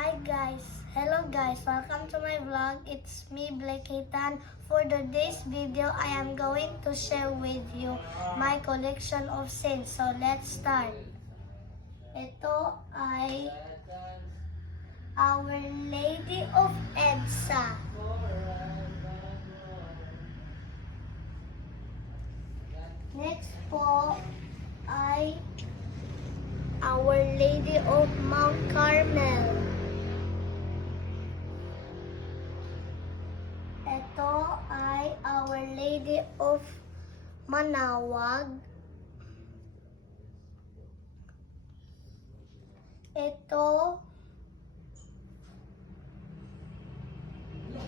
Hi guys! Hello guys! Welcome to my vlog. It's me, Blake Hitan. For today's video, I am going to share with you my collection of saints. So let's start. Ito ay Our Lady of EDSA. Next po ay Our Lady of Mount Carmel. Ito ay Our Lady of Manawag. Ito,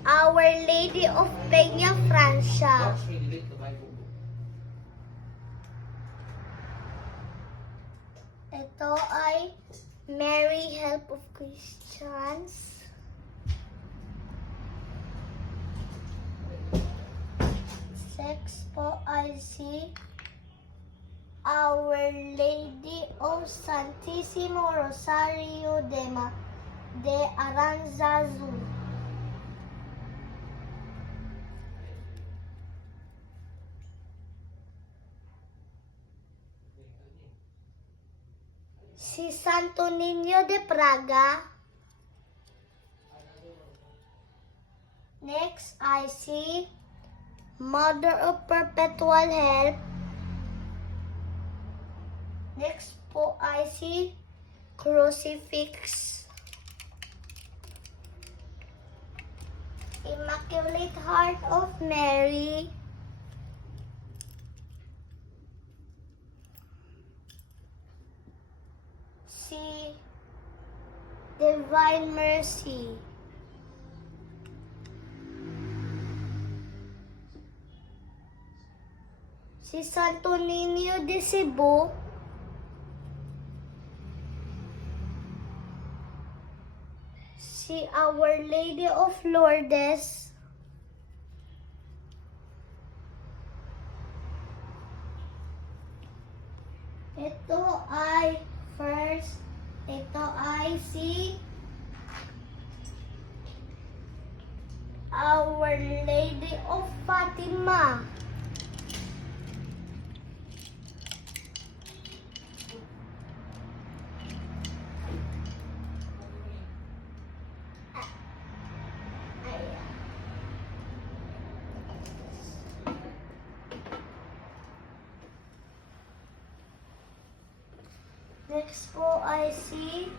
Our Lady of Peña Francia. Ito ay Mary Help of Christians. Next po ay si Our Lady of Santissimo Rosario de Aranzazu. Si Santo Niño de Praga. Next ay si Mother of Perpetual Help. Next po ay si Crucifix. Immaculate Heart of Mary. Si Divine Mercy. Si Santo Niño de Cebu. Si Our Lady of Lourdes. Ito ay si Our Lady of Fatima. Next po ay si